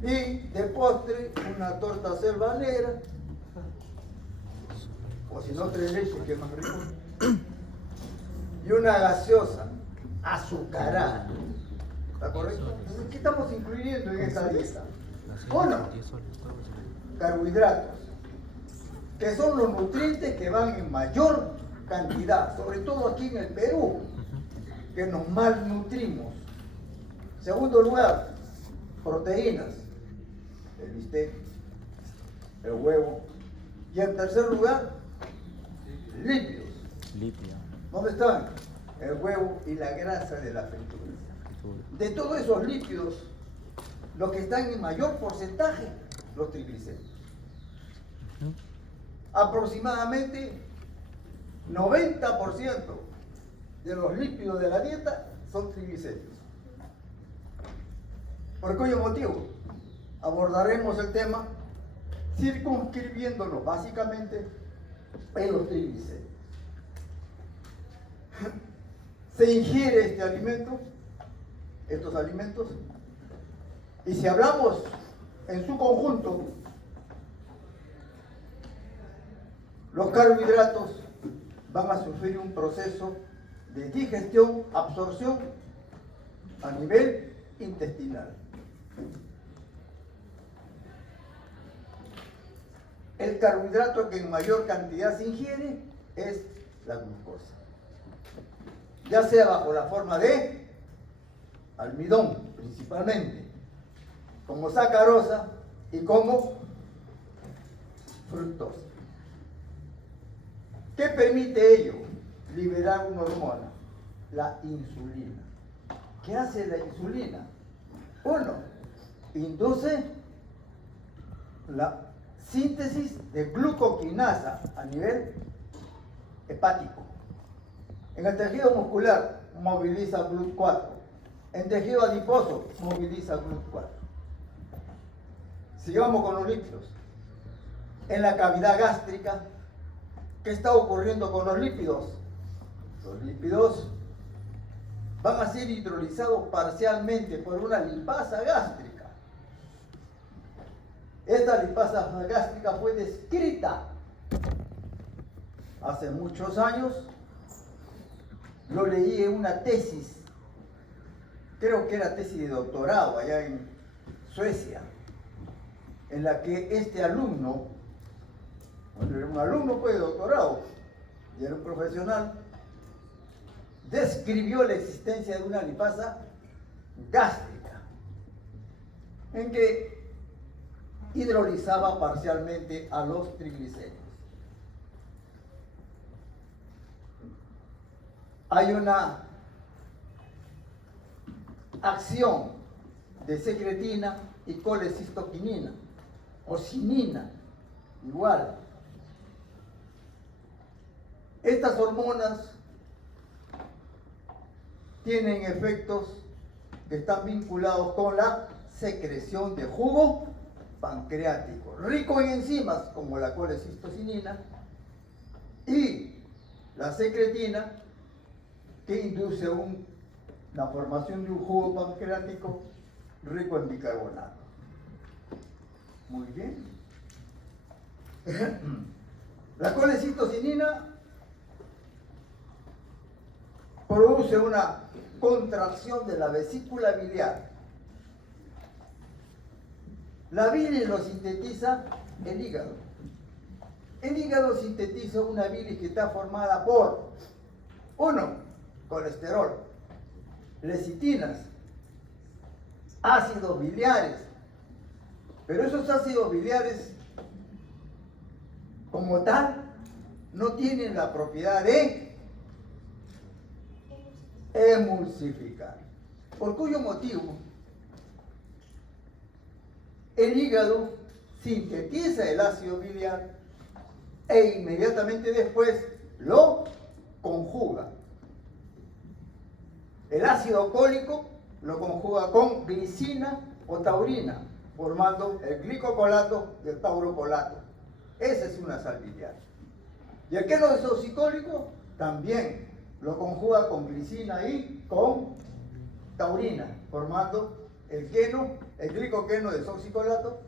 Y de postre, una torta selvanera, o si no, tres leches, que es más rico, y una gaseosa azucarada. ¿Está correcto? Entonces, ¿qué estamos incluyendo en esta dieta? Uno, carbohidratos, que son los nutrientes que van en mayor cantidad, sobre todo aquí en el Perú, que nos malnutrimos. Segundo lugar, proteínas, el bistec, el huevo. Y en tercer lugar, lípidos. ¿Dónde están? El huevo y la grasa de la fritura. De todos esos lípidos, los que están en mayor porcentaje, los triglicéridos. Aproximadamente 90% de los lípidos de la dieta son triglicéridos. ¿Por cuyo motivo? Abordaremos el tema circunscribiéndonos básicamente en los triglicéridos. Se ingiere este alimento, estos alimentos, y si hablamos en su conjunto, los carbohidratos van a sufrir un proceso de digestión, absorción a nivel intestinal. El carbohidrato que en mayor cantidad se ingiere es la glucosa, ya sea bajo la forma de almidón principalmente, como sacarosa y como fructosa. ¿Qué permite ello? Liberar una hormona, la insulina. ¿Qué hace la insulina? Uno, induce la síntesis de glucoquinasa a nivel hepático. En el tejido muscular moviliza GLUT4. En tejido adiposo moviliza GLUT4. Sigamos con los lípidos. En la cavidad gástrica, ¿qué está ocurriendo con los lípidos? Los lípidos van a ser hidrolizados parcialmente por una lipasa gástrica. Esta lipasa gástrica fue descrita hace muchos años. Lo leí en una tesis, creo que era tesis de doctorado allá en Suecia, en la que este alumno, bueno, era un alumno pues de doctorado y era un profesional, describió la existencia de una lipasa gástrica en que hidrolizaba parcialmente a los triglicéridos. Hay una acción de secretina y colecistoquinina o cinina, igual. Estas hormonas tienen efectos que están vinculados con la secreción de jugo pancreático, rico en enzimas como la colecistocinina y la secretina, que induce la formación de un jugo pancreático rico en bicarbonato. Muy bien. La colecistocinina produce una contracción de la vesícula biliar. La bilis lo sintetiza el hígado. El hígado sintetiza una bilis que está formada por, uno, colesterol, lecitinas, ácidos biliares. Pero esos ácidos biliares, como tal, no tienen la propiedad de emulsificar. ¿Por cuyo motivo? El hígado sintetiza el ácido biliar e inmediatamente después lo conjuga. El ácido cólico lo conjuga con glicina o taurina, formando el glicocolato y el taurocolato. Esa es una sal biliar. Y el quenodesoxicólico también lo conjuga con glicina y con taurina, formando el queno, el glicoqueno desoxicolato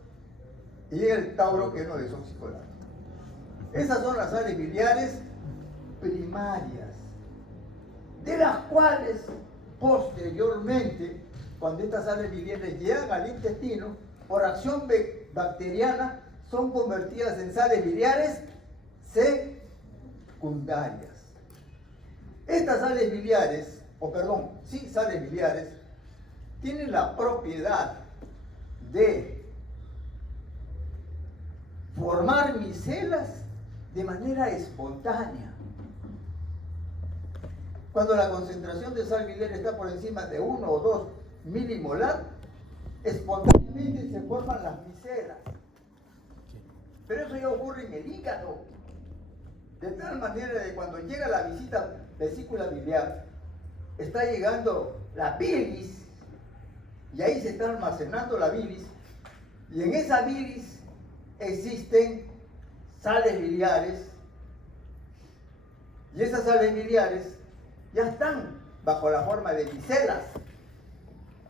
y el tauroqueno desoxicolato. Esas son las sales biliares primarias, de las cuales posteriormente, cuando estas sales biliares llegan al intestino, por acción bacteriana, son convertidas en sales biliares secundarias. Estas sales biliares, sales biliares, tienen la propiedad de formar micelas de manera espontánea. Cuando la concentración de sal biliar está por encima de 1 o 2 milimolar, espontáneamente se forman las micelas. Pero eso ya ocurre en el hígado. De tal manera que cuando llega la visita vesícula biliar, está llegando la bilis, y ahí se está almacenando la bilis, y en esa bilis existen sales biliares, y esas sales biliares ya están bajo la forma de micelas,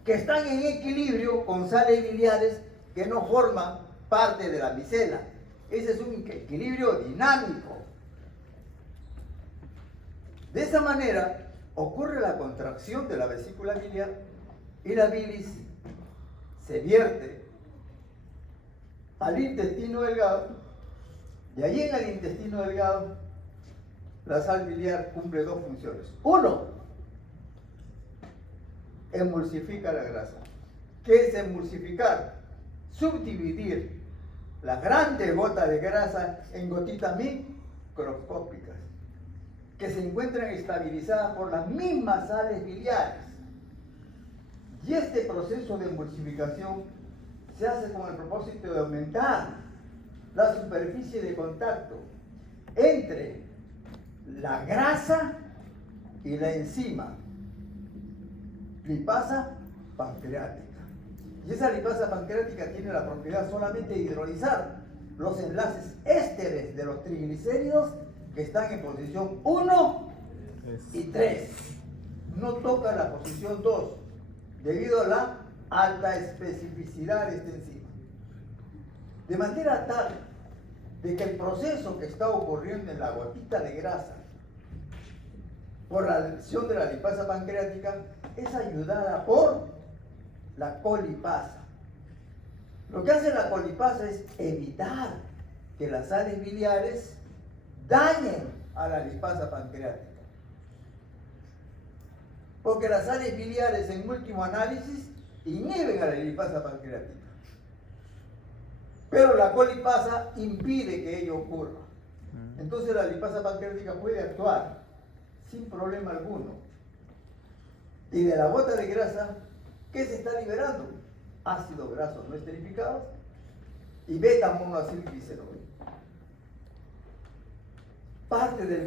que están en equilibrio con sales biliares que no forman parte de la micela. Ese es un equilibrio dinámico. De esa manera ocurre la contracción de la vesícula biliar y la bilis se vierte al intestino delgado, y allí en el intestino delgado la sal biliar cumple dos funciones. Uno, emulsifica la grasa. ¿Qué es emulsificar? Subdividir las grandes gotas de grasa en gotitas microscópicas que se encuentran estabilizadas por las mismas sales biliares. Y este proceso de emulsificación se hace con el propósito de aumentar la superficie de contacto entre la grasa y la enzima lipasa pancreática. Y esa lipasa pancreática tiene la propiedad solamente de hidrolizar los enlaces ésteres de los triglicéridos que están en posición 1 y 3. No toca la posición 2 debido a la alta especificidad de esta enzima. De manera tal de que el proceso que está ocurriendo en la gotita de grasa por la acción de la lipasa pancreática es ayudada por la colipasa. Lo que hace la colipasa es evitar que las sales biliares dañen a la lipasa pancreática. Porque las sales biliares en último análisis inhiben a la lipasa pancreática. Pero la colipasa impide que ello ocurra. Entonces la lipasa pancreática puede actuar sin problema alguno. Y de la gota de grasa, ¿qué se está liberando? Ácidos grasos no esterificados y beta-monoacilglicerol. Parte del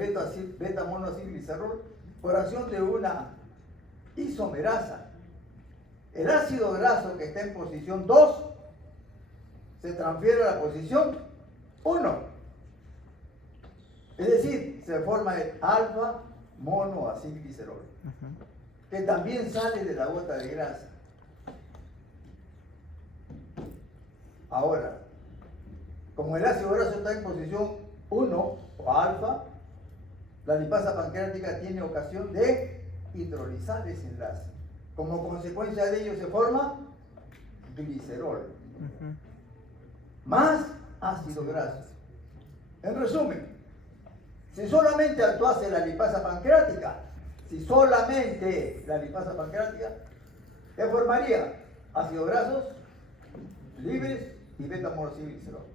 beta-monoacilglicerol por acción de una isomerasa. El ácido graso que está en posición 2 se transfiere a la posición 1. Es decir, se forma el alfa-monoacilglicerol, que también sale de la gota de grasa. Ahora, como el ácido graso está en posición 1 o alfa, la lipasa pancreática tiene ocasión de hidrolizar ese enlace. Como consecuencia de ello se forma glicerol, más ácido graso. En resumen, si solamente actuase la lipasa pancreática, ¿qué formaría? Ácidos grasos libres y beta-monoacilglicerol.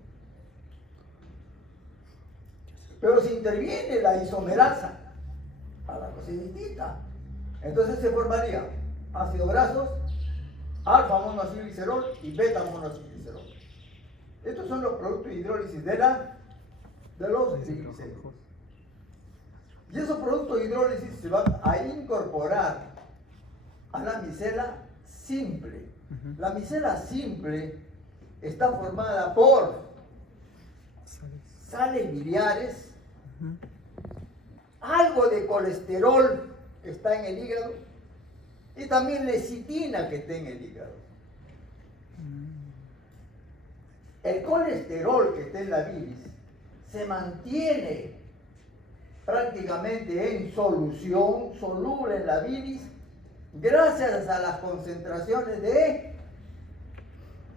Pero si interviene la isomerasa, a la cosa es distinta. Entonces se formaría ácidos grasos, alfa-monoacilglicerol y beta-monoacilglicerol. Estos son los productos de hidrólisis de los triglicéridos. Y esos productos de hidrólisis se van a incorporar a la micela simple. La micela simple está formada por sales biliares, algo de colesterol que está en el hígado y también lecitina que está en el hígado. El colesterol que está en la bilis se mantiene prácticamente en solución, soluble en la bilis, gracias a las concentraciones de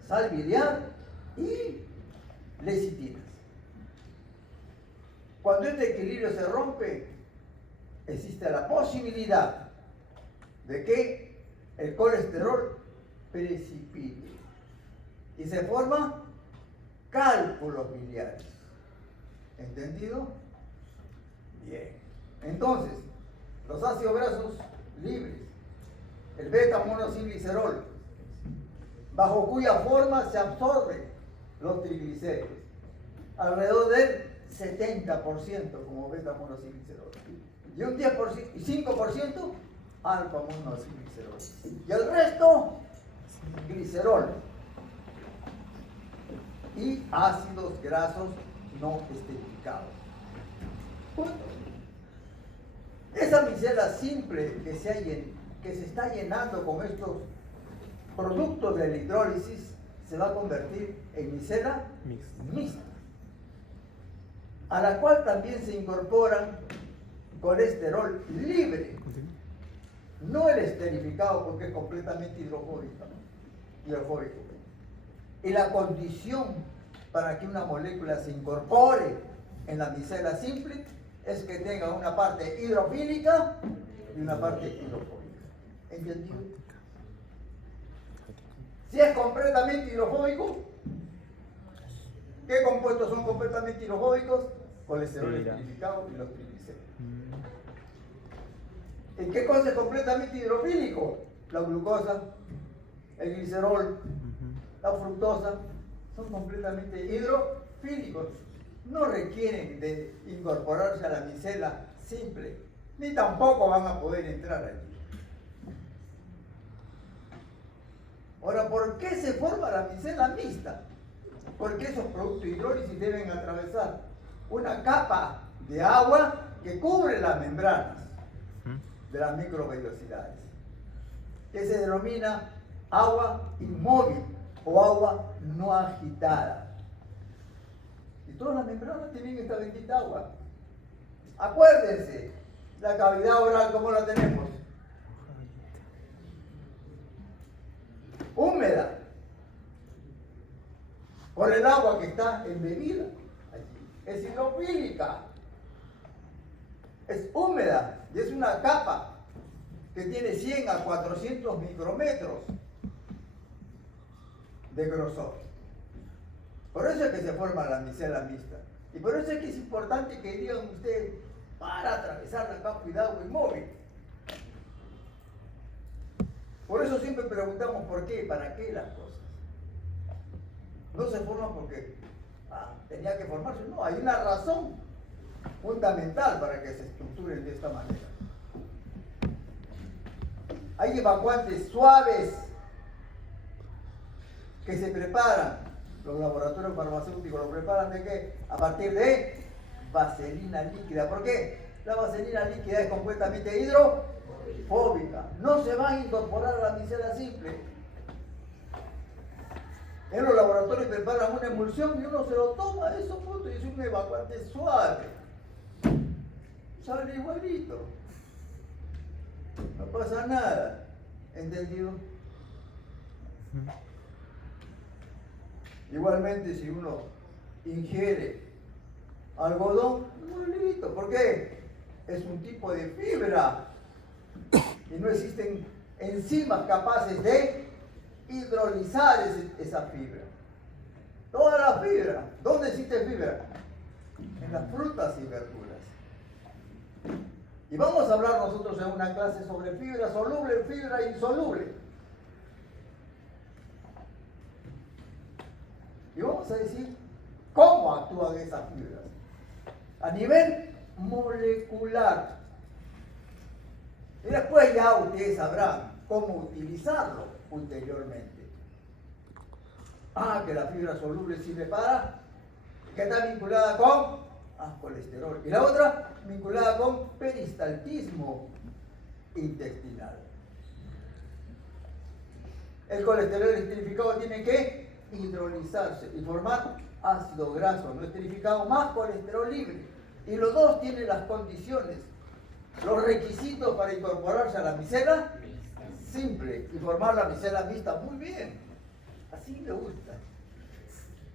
sal biliar y lecitinas. Cuando este equilibrio se rompe, existe la posibilidad de que el colesterol precipite y se forman cálculos biliares. ¿Entendido? Bien. Entonces, los ácidos grasos libres, el beta-monosilglicerol, bajo cuya forma se absorben los triglicéridos, alrededor del 70% como beta-monosilglicerol, y un 10% y 5% alfa-monosilglicerol, y el resto glicerol y ácidos grasos no esterificados. Punto. Esa micela simple que se está llenando con estos productos de electrólisis se va a convertir en micela mixta, a la cual también se incorporan colesterol libre, no el esterificado porque es completamente hidrofóbico. Y la condición para que una molécula se incorpore en la micela simple es que tenga una parte hidrofílica y una parte hidrofóbica. ¿Entendido? Si es completamente hidrofóbico, ¿qué compuestos son completamente hidrofóbicos? Colesterol esterificado y los triglicéridos. ¿En qué cosa es completamente hidrofílico? La glucosa, el glicerol, la fructosa, son completamente hidrofílicos. No requieren de incorporarse a la micela simple, ni tampoco van a poder entrar allí. Ahora, ¿por qué se forma la micela mixta? Porque esos productos de hidrólisis deben atravesar una capa de agua que cubre las membranas de las microvellosidades, que se denomina agua inmóvil o agua no agitada. Y todas las membranas tienen esta bendita agua. Acuérdense, la cavidad oral, ¿cómo la tenemos? Húmeda, por el agua que está embebida allí. Es hidrofílica, es húmeda y es una capa que tiene 100 a 400 micrómetros de grosor. Por eso es que se forma la micela mixta. Y por eso es que es importante que digan ustedes, para atravesar la capa de agua inmóvil. Por eso siempre preguntamos por qué, para qué las cosas. No se forman porque tenía que formarse. No, hay una razón fundamental para que se estructuren de esta manera. Hay evacuantes suaves que se preparan, los laboratorios farmacéuticos lo preparan ¿de qué? A partir de vaselina líquida. ¿Por qué? La vaselina líquida es completamente hidrofóbica. No se va a incorporar a la micela simple. En los laboratorios preparan una emulsión y uno se lo toma, eso punto, y es un evacuante suave. Sale igualito. No pasa nada. ¿Entendido? Igualmente, si uno ingiere algodón, igualito. ¿Por qué? Es un tipo de fibra y no existen enzimas capaces de hidrolizar esa fibra. Toda la fibra. ¿Dónde existe fibra? En las frutas y verduras. Y vamos a hablar nosotros en una clase sobre fibra soluble y fibra insoluble. Y vamos a decir cómo actúan esas fibras. A nivel molecular. Y después ya ustedes sabrán cómo utilizarlo ulteriormente. Que la fibra soluble sirve para, que está vinculada con colesterol. Y la otra, vinculada con peristaltismo intestinal. El colesterol esterificado tiene que hidrolizarse y formar ácido graso no esterificado más colesterol libre. Y los dos tienen las condiciones, los requisitos para incorporarse a la micela simple y formar la micela mixta. Muy bien, así me gusta.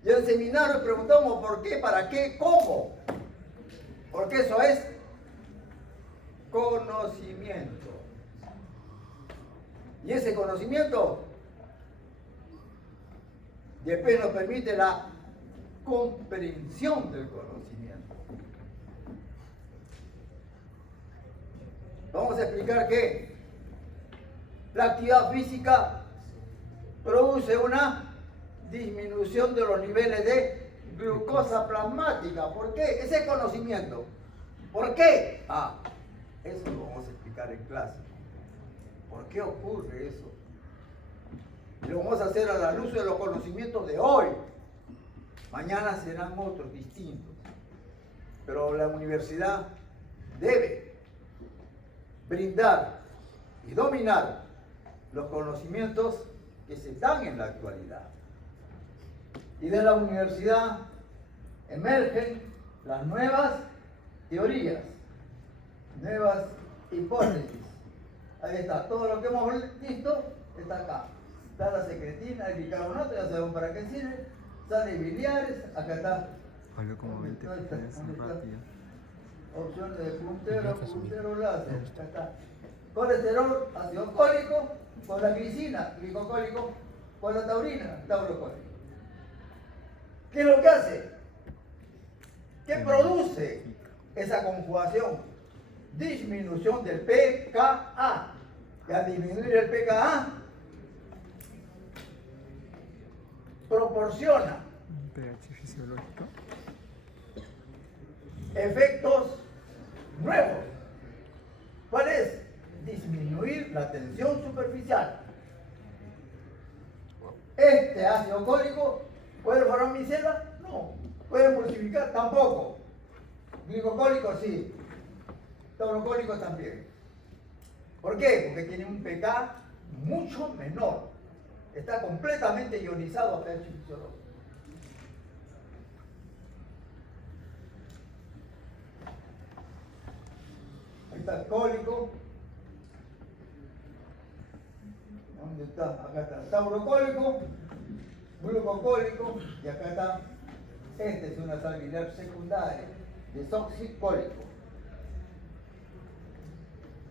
Y en el seminario preguntamos por qué, para qué, cómo. Porque eso es conocimiento. Y ese conocimiento después nos permite la comprensión del conocimiento. Vamos a explicar que la actividad física produce una disminución de los niveles de glucosa plasmática. ¿Por qué? Ese conocimiento. ¿Por qué? Eso lo vamos a explicar en clase. ¿Por qué ocurre eso? Y lo vamos a hacer a la luz de los conocimientos de hoy. Mañana serán otros distintos. Pero la universidad debe brindar y dominar los conocimientos que se dan en la actualidad. Y de la universidad emergen las nuevas teorías, nuevas hipótesis. Ahí está, todo lo que hemos visto está acá. Está la secretina, el bicarbonato, ya sabemos para qué sirve. Sales biliares, acá está. Oye, como 20 FPS rápido. Opciones de puntero láser, acá está. Colesterol, ácido cólico, con la glicina, glicocólico, con la taurina, taurocólico. ¿Qué es lo que hace? ¿Qué produce esa conjugación? Disminución del pKa. Y al disminuir el pKa, proporciona pH fisiológico. efectos nuevos. ¿Cuál es? Disminuir la tensión superficial. Este ácido cólico puede formar micela, no. Puede emulsificar, tampoco. Glicocólico sí. Taurocólico también. ¿Por qué? Porque tiene un pK mucho menor. Está completamente ionizado a pH fisiológico. Ahí está el cólico. ¿Dónde está? Acá está el taurocólico, glucocólico, y acá está. Este es una sal biliar secundaria, desoxicólico.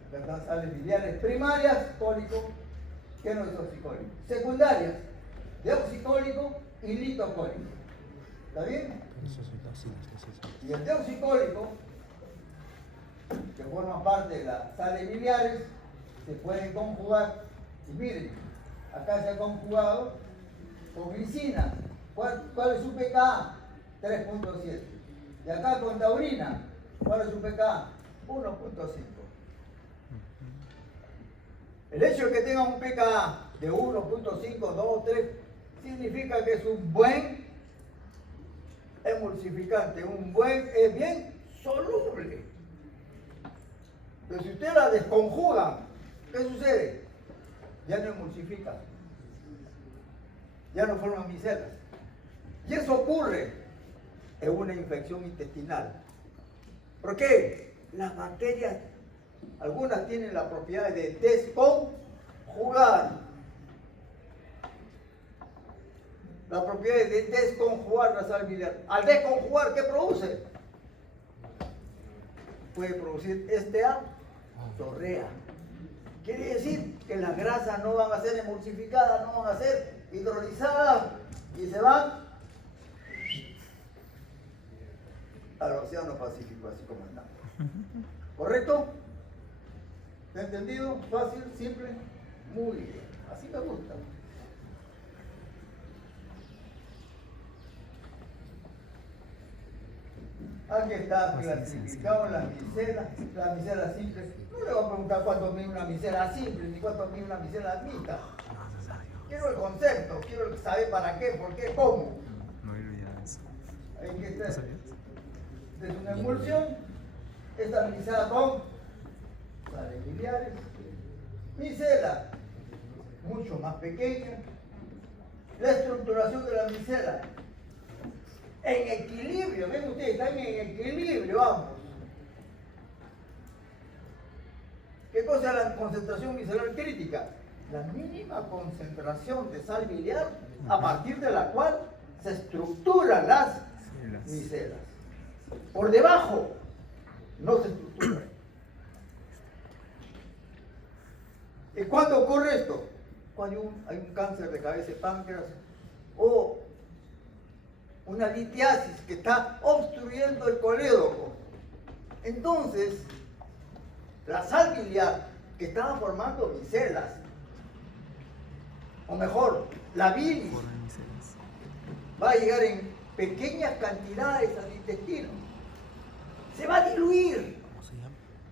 Acá están sales biliares primarias, cólico, que no es oxicólico. Secundarias, deoxicólico y litocólico. ¿Está bien? Y el deoxicólico, que forma parte de las sales biliares, se pueden conjugar. Y miren, acá se ha conjugado con glicina. ¿Cuál es su pKa? 3.7. Y acá con taurina, ¿cuál es su pKa? 1.5. El hecho de que tenga un pKa de 1.5, 2, 3, significa que es un buen emulsificante, es bien soluble. Pero si usted la desconjuga, ¿qué sucede? Ya no emulsifica, ya no forma micelas. Y eso ocurre en una infección intestinal. ¿Por qué? Las bacterias, algunas tienen la propiedad de desconjugar. La propiedad de desconjugar la sal biliar. Al desconjugar, ¿qué produce? Puede producir torrea. Quiere decir que las grasas no van a ser emulsificadas, no van a ser hidrolizadas y se van al Océano Pacífico, así como están. ¿Correcto? ¿Te ha entendido? ¿Fácil? ¿Simple? Muy bien. Así me gusta. Aquí está clasificado la micela simple. No le voy a preguntar cuánto mide una micela simple, ni cuánto mide una micela mixta. Quiero el concepto, quiero saber para qué, por qué, cómo. No olvidé eso. Ahí que está. Es una emulsión estabilizada con sales biliares. Micela. mucho más pequeña. La estructuración de la micela en equilibrio, ven ustedes, están en equilibrio ambos. ¿Qué cosa es la concentración micelar crítica? La mínima concentración de sal biliar a partir de la cual se estructuran las micelas. Por debajo no se estructuran. ¿Y cuándo ocurre esto? Cuando hay un cáncer de cabeza de páncreas o una litiasis que está obstruyendo el colédoco. Entonces, la sal biliar que estaba formando micelas, o mejor, la bilis, va a llegar en pequeñas cantidades al intestino. Se va a diluir.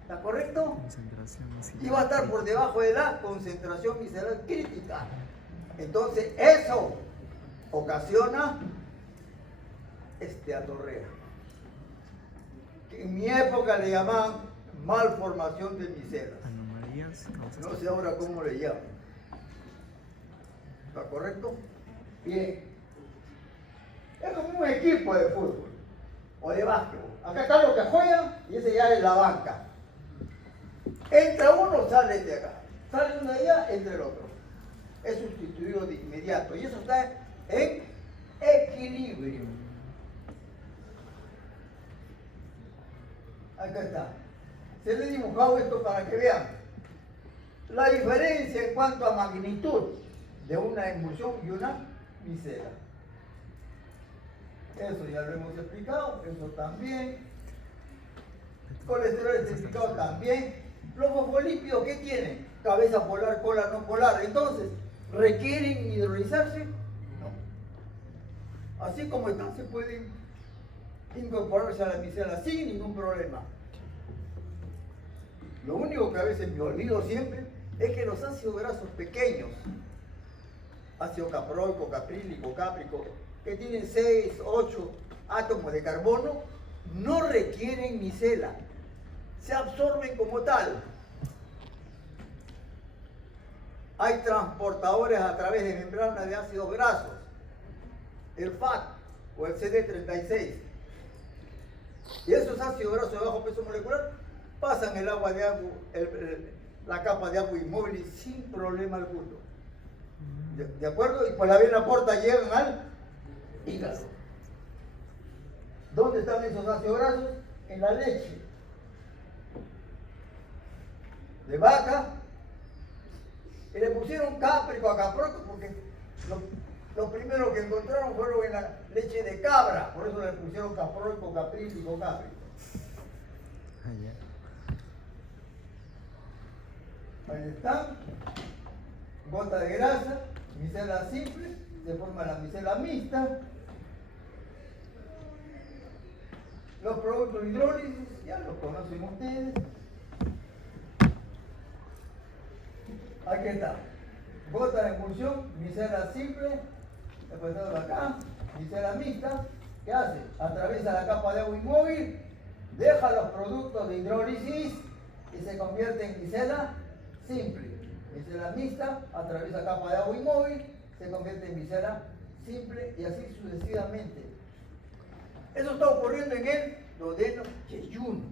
¿Está correcto? Y va a estar por debajo de la concentración micelar crítica. Entonces, eso ocasiona esteatorrea, que en mi época le llamaban malformación de micelas. No sé ahora cómo le llaman. ¿Está correcto? Bien. Es como un equipo de fútbol o de básquetbol. Acá está lo que juegan y ese ya es la banca. Entra uno, sale de acá. Sale uno de allá, entra el otro. Es sustituido de inmediato. Y eso está en equilibrio. Acá está. Se le he dibujado esto para que vean la diferencia en cuanto a magnitud de una emulsión y una micela. Eso ya lo hemos explicado, eso también. Colesterol esterificado también. Los fosfolípidos, ¿qué tienen? Cabeza polar, cola no polar. Entonces, ¿requieren hidrolizarse? No. Así como están, se pueden incorporarse a la micela sin ningún problema. Lo único que a veces me olvido siempre es que los ácidos grasos pequeños, ácido caproico, caprílico, cáprico, que tienen 6, 8 átomos de carbono, no requieren micela, se absorben como tal. Hay transportadores a través de membranas de ácidos grasos, el FAT o el CD36. Y esos ácidos grasos de bajo peso molecular pasan el agua de agua, la capa de agua inmóvil sin problema alguno. ¿De acuerdo? Y por la vena porta llegan al hígado. ¿Dónde están esos ácidos grasos? En la leche de vaca. Y le pusieron cáprico a caproico porque lo primero que encontraron fueron en la leche de cabra. Por eso le pusieron caproico, caprílico, cáprico. Ahí están. Gota de grasa, micela simple, se forma la micela mixta. Los productos de hidrólisis, ya los conocen ustedes. Aquí está. Gota de emulsión, micela simple, después de acá, micela mixta. ¿Qué hace? Atraviesa la capa de agua inmóvil, deja los productos de hidrólisis y se convierte en micela simple. Micela mixta, atraviesa capa de agua inmóvil, se convierte en micela simple y así sucesivamente. Eso está ocurriendo en el duodeno yeyuno.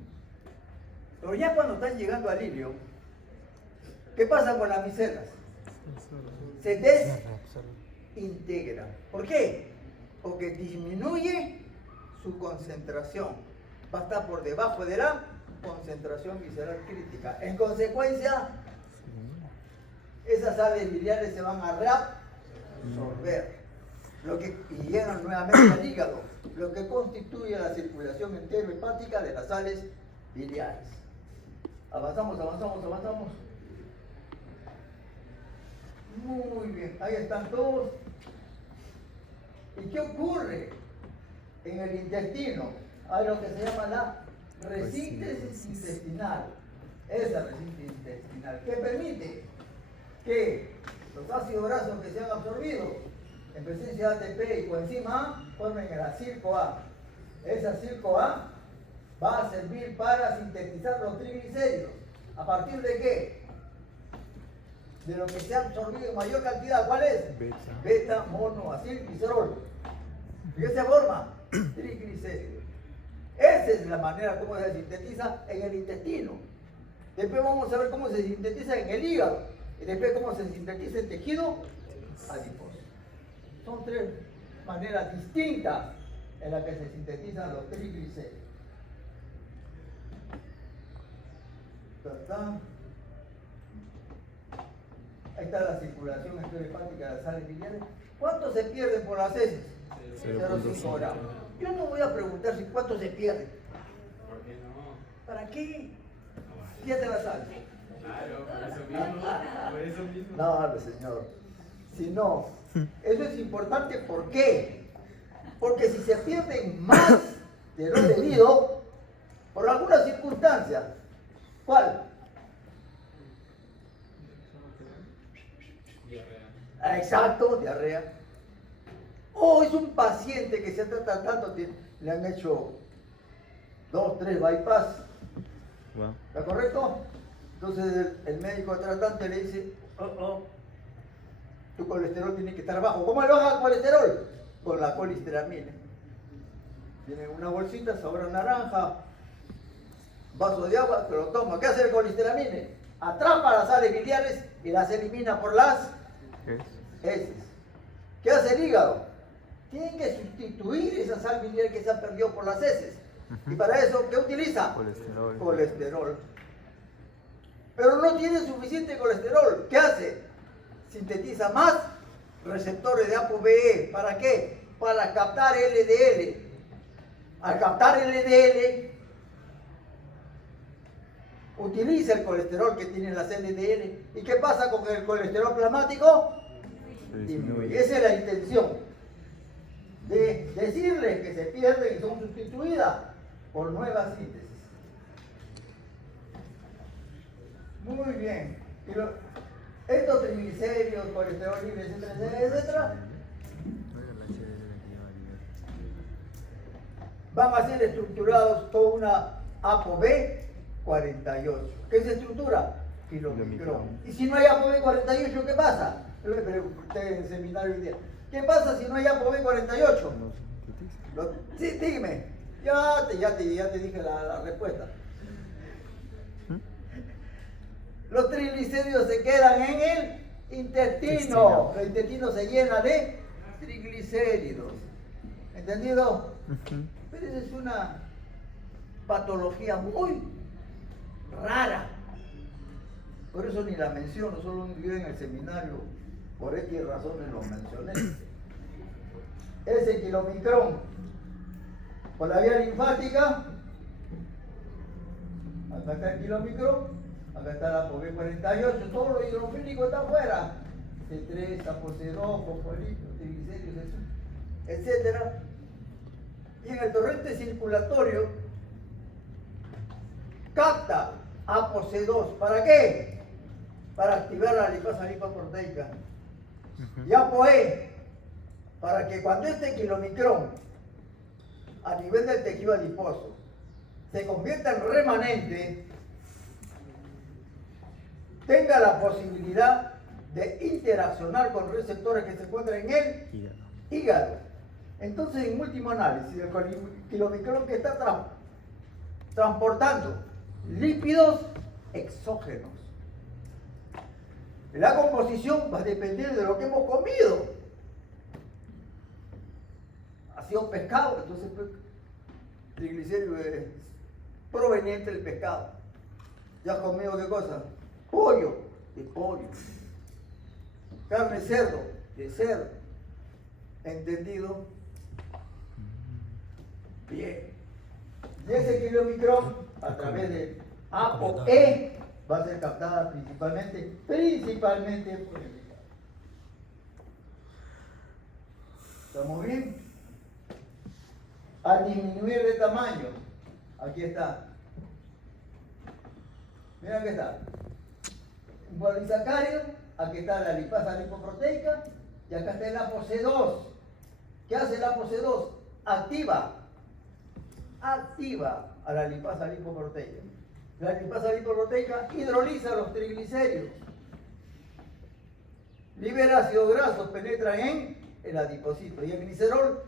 Pero ya cuando están llegando al ilio, ¿qué pasa con las micelas? Se desintegran. ¿Por qué? Porque disminuye su concentración. Va a estar por debajo de la concentración micelar crítica. En consecuencia, esas sales biliares se van a reabsorber y llegan nuevamente al hígado, lo que constituye la circulación enterohepática de las sales biliares. Avanzamos. Muy bien, ahí están todos. ¿Y qué ocurre en el intestino? Hay lo que se llama la resíntesis intestinal. Esa resíntesis intestinal, que permite que los ácidos grasos que se han absorbido en presencia de ATP y coenzima A formen el acil-CoA. Ese acil-CoA va a servir para sintetizar los triglicéridos. ¿A partir de qué? de lo que se ha absorbido en mayor cantidad. ¿Cuál es? Beta. Beta monoacilglicerol. ¿De qué forma? Triglicéridos. Esa es la manera como se sintetiza en el intestino. Después vamos a ver cómo se sintetiza en el hígado. Y después cómo se sintetiza en tejido adiposo. Son tres maneras distintas en las que se sintetizan los triglicéridos. Ahí está la circulación extrahepática de las sales biliares. ¿Cuánto se pierden por las heces? 0,5 gramos. Yo no voy a preguntar si cuánto se pierde. ¿Por qué no? ¿Para qué? Pierde la sal. Claro, por eso mismo. No, señor. Si no, eso es importante. ¿Por qué? Porque si se pierden más de lo debido, por alguna circunstancia, ¿cuál? Diarrea. Exacto, diarrea. O es un paciente que se está tratando, le han hecho 2, 3 bypass. Wow. ¿Está correcto? Entonces el médico tratante le dice, tu colesterol tiene que estar bajo. ¿Cómo le baja el colesterol? Con la colisteramina. Tiene una bolsita, sabor a naranja, vaso de agua, te lo toma. ¿Qué hace el colisteramina? Atrapa las sales biliares y las elimina por las heces. ¿Qué hace el hígado? Tiene que sustituir esa sal biliar que se ha perdido por las heces. Y para eso, ¿qué utiliza? Colesterol. Colesterol. Pero no tiene suficiente colesterol. ¿Qué hace? Sintetiza más receptores de ApoB. ¿Para qué? Para captar LDL. Al captar LDL, utiliza el colesterol que tienen las LDL. ¿Y qué pasa con el colesterol plasmático? Disminuye. Esa es la intención. De decirles que se pierden y son sustituidas por nuevas síntesis. Muy bien. Estos triglicéridos, colesterol libre, etcétera, etcétera, van a ser estructurados con una ApoB 48. ¿Qué se estructura? Kilomicrón. Y si no hay ApoB 48, ¿qué pasa? Yo le pregunté en el seminario hoy día. ¿Qué pasa si no hay ApoB 48? Sí, dígame. Ya te dije la respuesta. Los triglicéridos se quedan en el intestino. El intestino se llena de triglicéridos. ¿Entendido? Pero esa es una patología muy rara. Por eso ni la menciono, solo un día en el seminario, por X razones lo mencioné. Ese kilomicrón, por la vía linfática, acá está el kilomicrón, acá está la ApoB 48, todo lo hidrofílico está afuera. C3, ApoC2, fosfolípidos, triglicéridos, etc. Y en el torrente circulatorio capta ApoC2. ¿Para qué? Para activar la lipasa lipoproteica. Y ApoE, para que cuando este kilomicrón a nivel del tejido adiposo se convierta en remanente, tenga la posibilidad de interaccionar con receptores que se encuentran en el hígado. Entonces, en último análisis, el kilomicrón que está transportando lípidos exógenos. La composición va a depender de lo que hemos comido. Ha sido pescado, entonces triglicérido es proveniente del pescado. ¿Ya has comido qué cosa? Pollo, de pollo. Carne de cerdo, de cerdo. ¿Entendido? Bien. Y ese kilomicrón, a través de ApoE, va a ser captada principalmente por el hígado. ¿Estamos bien? Al disminuir de tamaño, aquí está. Mira que está. Un polisacárido, aquí está la lipasa lipoproteica y acá está el ApoC2. ¿Qué hace el ApoC2? Activa a la lipasa lipoproteica. La lipasa lipoproteica hidroliza los triglicéridos. libera ácidos grasos, penetra en el adipocito. Y el glicerol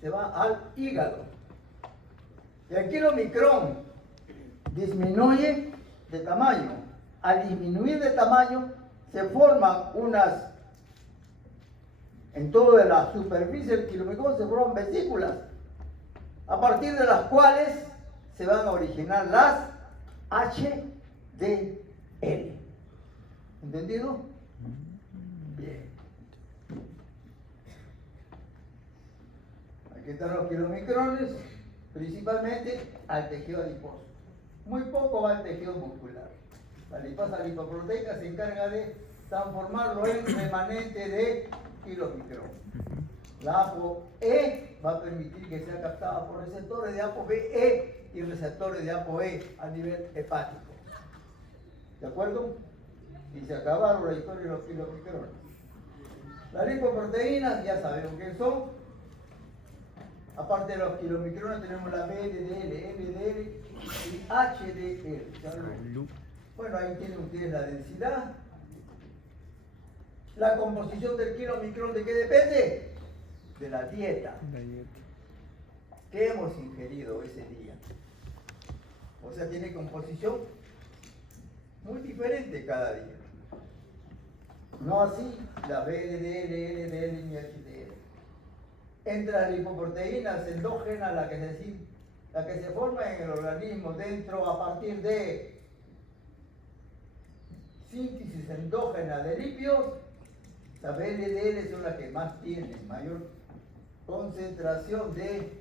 se va al hígado. Y el kilomicrón disminuye de tamaño. Al disminuir de tamaño, se forman en toda la superficie del kilomicrón se forman vesículas, a partir de las cuales se van a originar las HDL. ¿Entendido? Bien. Aquí están los kilomicrones, principalmente al tejido adiposo. Muy poco va al tejido muscular. La lipasa lipoproteica se encarga de transformarlo en remanente de kilomicrón. La ApoE va a permitir que sea captada por receptores de ApoBE y receptores de ApoE a nivel hepático. ¿De acuerdo? Y se acabaron la historia de los kilomicrones. Las lipoproteínas ya sabemos qué son. Aparte de los kilomicrones tenemos la VLDL, LDL y HDL. Salud. Bueno, ahí tienen ustedes la densidad. La composición del kilomicrón, ¿de qué depende? De la dieta La dieta. que hemos ingerido ese día. O sea, tiene composición muy diferente cada día. No así la VLDL, LDL ni HDL. Entre las lipoproteínas endógenas, la que se forma en el organismo dentro a partir de síntesis endógena de lípidos, las VLDL son las que más tienen mayor concentración de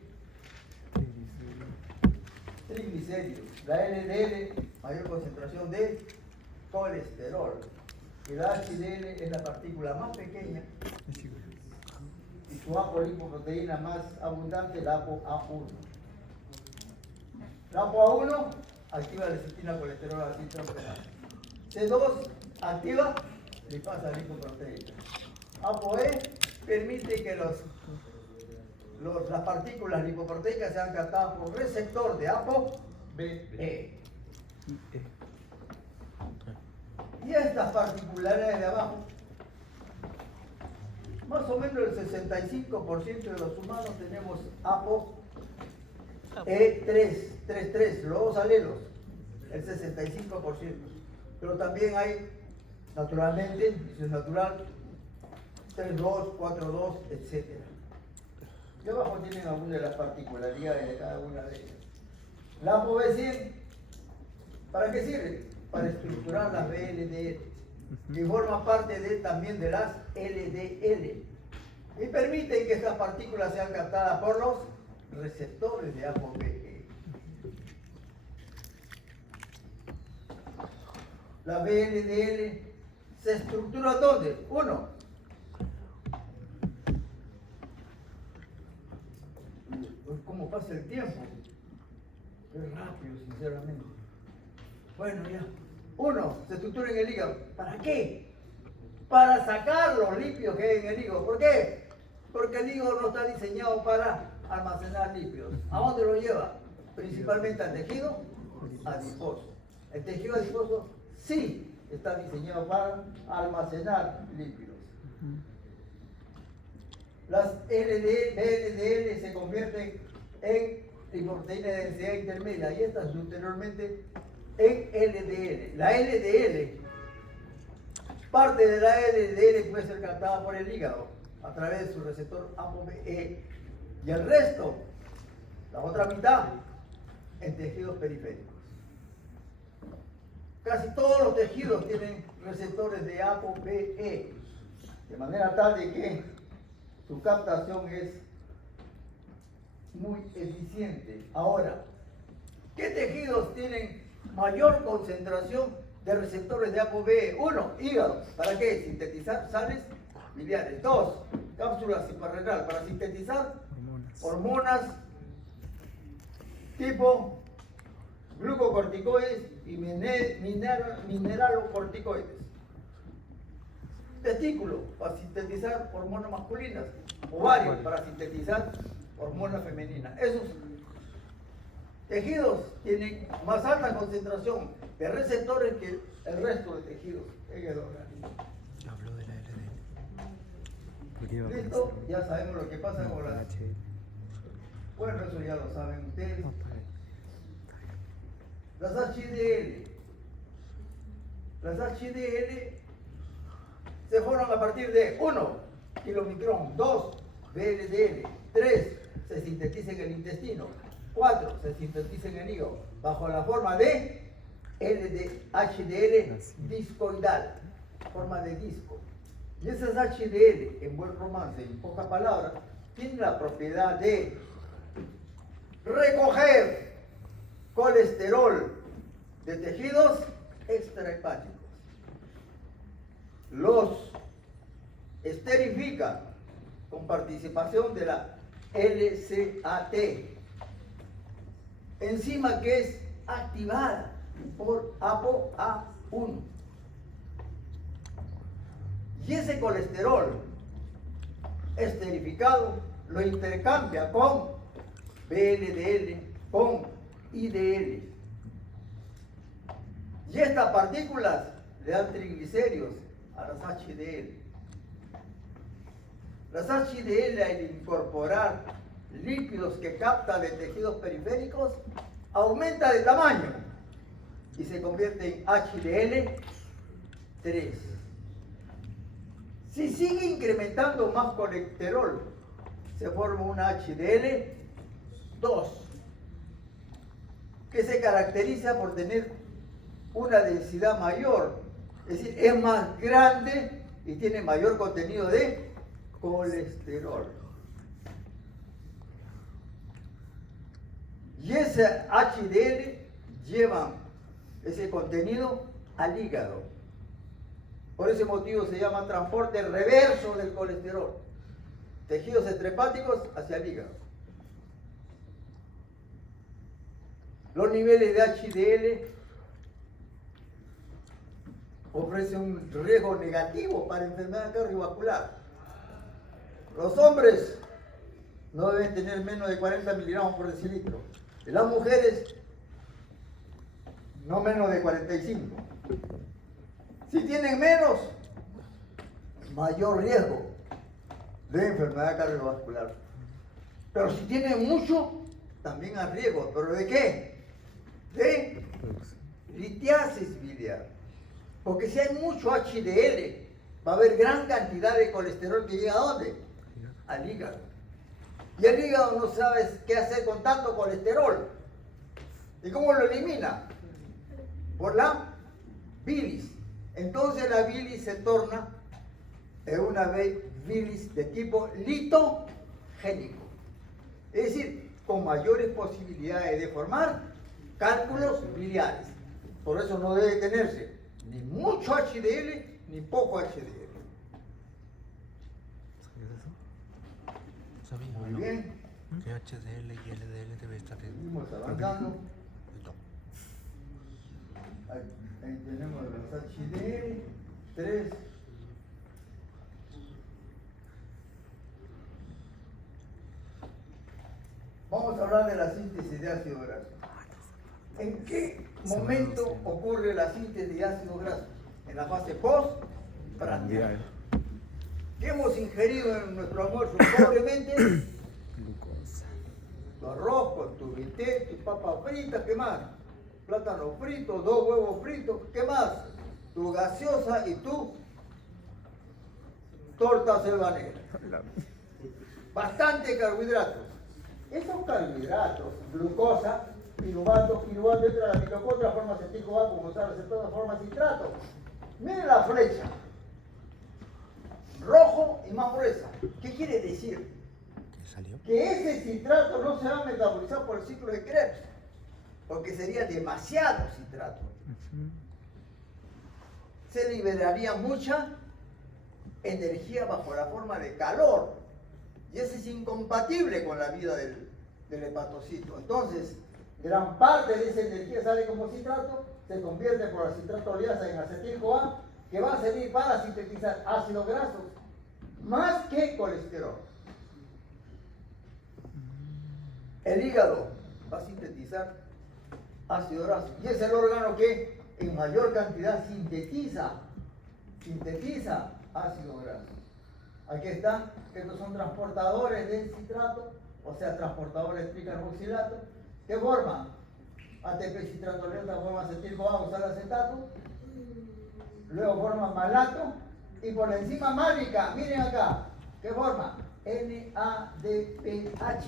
triglicéridos. La LDL, mayor concentración de colesterol. Y la HDL es la partícula más pequeña y su apolipoproteína más abundante, la ApoA1. La ApoA1 activa la lecitina colesterol acetilcolinasa. C2 activa lipasa lipoproteína. ApoE permite que las partículas lipoproteicas sean captadas por receptor de ApoBE. Y estas particularidades de abajo, más o menos el 65% de los humanos tenemos ApoE3, los dos alelos, el 65%. Pero también hay, naturalmente, eso es natural, 3,2, 4,2, etc. Y abajo tienen algunas de las particularidades de cada una de ellas. La ApoB100, ¿para qué sirve? Para estructurar las VLDL, que forma parte también de las LDL, y permiten que estas partículas sean captadas por los receptores de ApoBE. La VLDL se estructura ¿dónde? Uno, ¿cómo pasa el tiempo? Qué rápido, sinceramente. Bueno, ya. Uno, se estructura en el hígado. ¿Para qué? Para sacar los lípidos que hay en el hígado. ¿Por qué? Porque el hígado no está diseñado para almacenar lípidos. ¿A dónde lo lleva? Principalmente al tejido adiposo. El tejido adiposo sí está diseñado para almacenar lípidos. Las LDL se convierten en lipoproteína de densidad intermedia y estas ulteriormente en LDL. La LDL, parte de la LDL puede ser captada por el hígado a través de su receptor ApoBE y el resto, la otra mitad, en tejidos periféricos. Casi todos los tejidos tienen receptores de ApoBE, de manera tal de que su captación es muy eficiente. Ahora, ¿qué tejidos tienen mayor concentración de receptores de ApoBE? Uno, hígado. ¿Para qué? Sintetizar sales biliares. Dos, cápsula suprarrenal. Para sintetizar hormonas tipo glucocorticoides y mineralocorticoides. Testículo, para sintetizar hormonas masculinas. Ovario, para sintetizar hormonas femeninas. Esos tejidos tienen más alta concentración de receptores que el resto de tejidos en el organismo. Habló de la LDL. ¿Por qué iba a ¿Listo? aparecer? Ya sabemos lo que pasa No, con para las... HL. Bueno, eso ya lo saben ustedes. No, para Las HDL. Las HDL se forman a partir de 1, kilomicrón, 2, VLDL, 3, se sintetiza en el intestino, 4, se sintetiza en el hígado, bajo la forma de HDL discoidal, forma de disco. Y esas HDL, en buen romance, en pocas palabras, tienen la propiedad de recoger colesterol de tejidos extrahepáticos. Los esterifica con participación de la LCAT, enzima que es activada por ApoA1. Y ese colesterol esterificado lo intercambia con VLDL, con IDL. Y estas partículas le dan triglicéridos a las HDL. Las HDL, al incorporar lípidos que capta de tejidos periféricos, aumenta de tamaño y se convierte en HDL3. Si sigue incrementando más colesterol, se forma una HDL2, que se caracteriza por tener una densidad mayor, es decir, es más grande y tiene mayor contenido de colesterol. Y ese HDL lleva ese contenido al hígado. Por ese motivo se llama transporte reverso del colesterol. Tejidos extrahepáticos hacia el hígado. Los niveles de HDL ofrecen un riesgo negativo para enfermedad cardiovascular. Los hombres no deben tener menos de 40 miligramos por decilitro. Y las mujeres, no menos de 45. Si tienen menos, mayor riesgo de enfermedad cardiovascular. Pero si tienen mucho, también hay riesgo. ¿Pero de qué? De litiasis biliar. Porque si hay mucho HDL, va a haber gran cantidad de colesterol que llega ¿a dónde? Al hígado. Y el hígado no sabe qué hacer con tanto colesterol. ¿Y cómo lo elimina? Por la bilis. Entonces la bilis se torna en una bilis de tipo litogénico. Es decir, con mayores posibilidades de formar cálculos biliares. Por eso no debe tenerse ni mucho HDL ni poco HDL. ¿Sabías eso? ¿Sabía? Muy ¿no? bien. Que HDL y LDL debe estar en... Seguimos avanzando. No. Ahí tenemos los HDL, 3. Vamos a hablar de la síntesis de ácido graso. ¿En qué momento ocurre la síntesis de ácido graso? En la fase post-prandial. ¿Qué hemos ingerido en nuestro almuerzo? Pobremente, Glucosa. tu arroz con tu bistec, tu papa frita, ¿qué más? Plátano frito, 2 huevos fritos, ¿qué más? Tu gaseosa y tu torta selvanera. Bastante carbohidratos. Esos carbohidratos, glucosa, piruvato entra en la mitocondria, forma acetil-CoA, como sabes, en todas formas citrato. Miren la flecha. Rojo y más gruesa. ¿Qué quiere decir? ¿Qué salió? Que ese citrato no se va a metabolizar por el ciclo de Krebs, porque sería demasiado citrato. Se liberaría mucha energía bajo la forma de calor, y eso es incompatible con la vida del hepatocito. Entonces, gran parte de esa energía sale como citrato, se convierte por la citratoliasa en acetil-CoA, que va a servir para sintetizar ácidos grasos más que colesterol. El hígado va a sintetizar ácido graso, y es el órgano que en mayor cantidad sintetiza ácido graso. Aquí está, estos son transportadores de citrato, o sea, transportadores de tricarboxilato, que forman ATP citratoleota, forman acetil-CoA, usar acetato, luego forman malato, y por la enzima málica, miren acá, ¿qué forma? NADPH.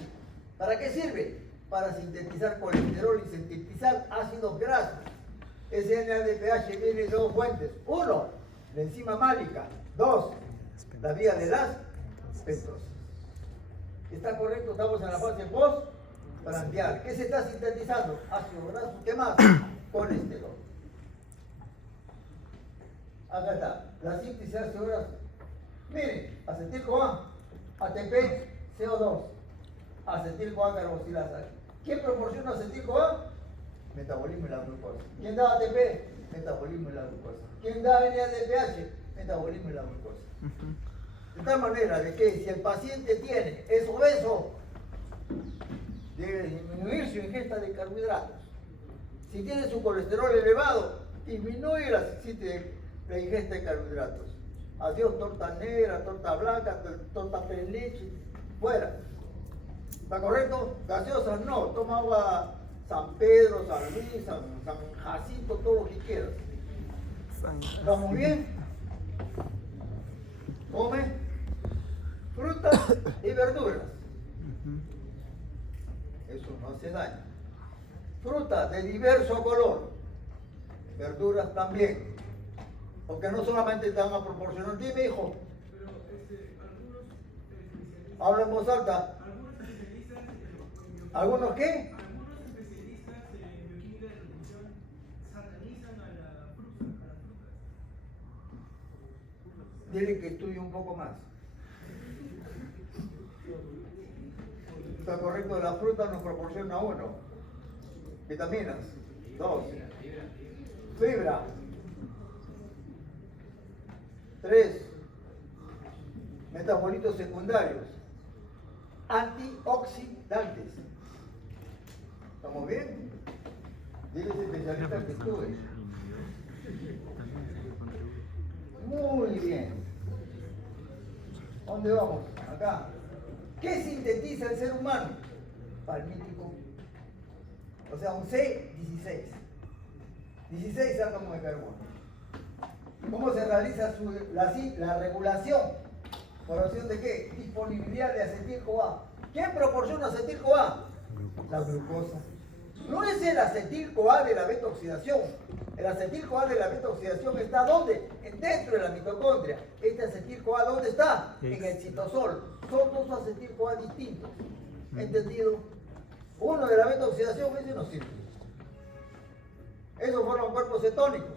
¿Para qué sirve? Para sintetizar colesterol y sintetizar ácidos grasos. Ese NADPH viene de dos fuentes. Uno, la enzima málica. Dos, la vía de las pentosas. ¿Está correcto? Estamos en la fase postprandial. ¿Qué se está sintetizando? Ácido graso. ¿Qué más? Colesterol. Acá está, la síntesis de ácido graso. Miren, acetil-CoA, ATP, CO2, acetil-CoA carboxilasa. ¿Quién proporciona acetil-CoA? Metabolismo de la glucosa. ¿Quién da ATP? Metabolismo de la glucosa. ¿Quién da NADPH? Metabolismo de la glucosa. De tal manera de que si el paciente es obeso, debe disminuir su ingesta de carbohidratos. Si tiene su colesterol elevado, disminuye la ingesta de carbohidratos. Adiós, torta negra, torta blanca, torta de leche, fuera. ¿Está correcto? Gaseosas no, toma agua San Pedro, San Luis, San Jacinto, todo lo que quieras. ¿Estamos bien? Come frutas y verduras. Eso no hace daño. Frutas de diverso color, verduras también. Porque no solamente te van a proporcionar, dime hijo. Pero algunos especialistas. Habla en voz alta. Algunos especialistas en ¿Algunos qué? Algunos especialistas en bioquímica de nutrición satanizan a las frutas. Dile que estudie un poco más. Está correcto, la fruta nos proporciona 1. Vitaminas. 2. Fibra. 3. Metabolitos secundarios. Antioxidantes. ¿Estamos bien? Dile a ese especialista que estudie. Muy bien. ¿Dónde vamos? Acá. ¿Qué sintetiza el ser humano? Palmítico. O sea, un C16. 16 átomos de carbono. ¿Cómo se realiza la regulación? ¿Por de qué? Disponibilidad de acetil-CoA. ¿Quién proporciona acetil-CoA? La glucosa. No es el acetil-CoA de la beta-oxidación. El acetil-CoA de la beta-oxidación está ¿dónde? Dentro de la mitocondria. Este acetil-CoA ¿dónde está? En el citosol. Son dos acetil-CoA distintos. ¿Entendido? Uno de la beta-oxidación, ese no sirve. Esos forman cuerpos cetónicos.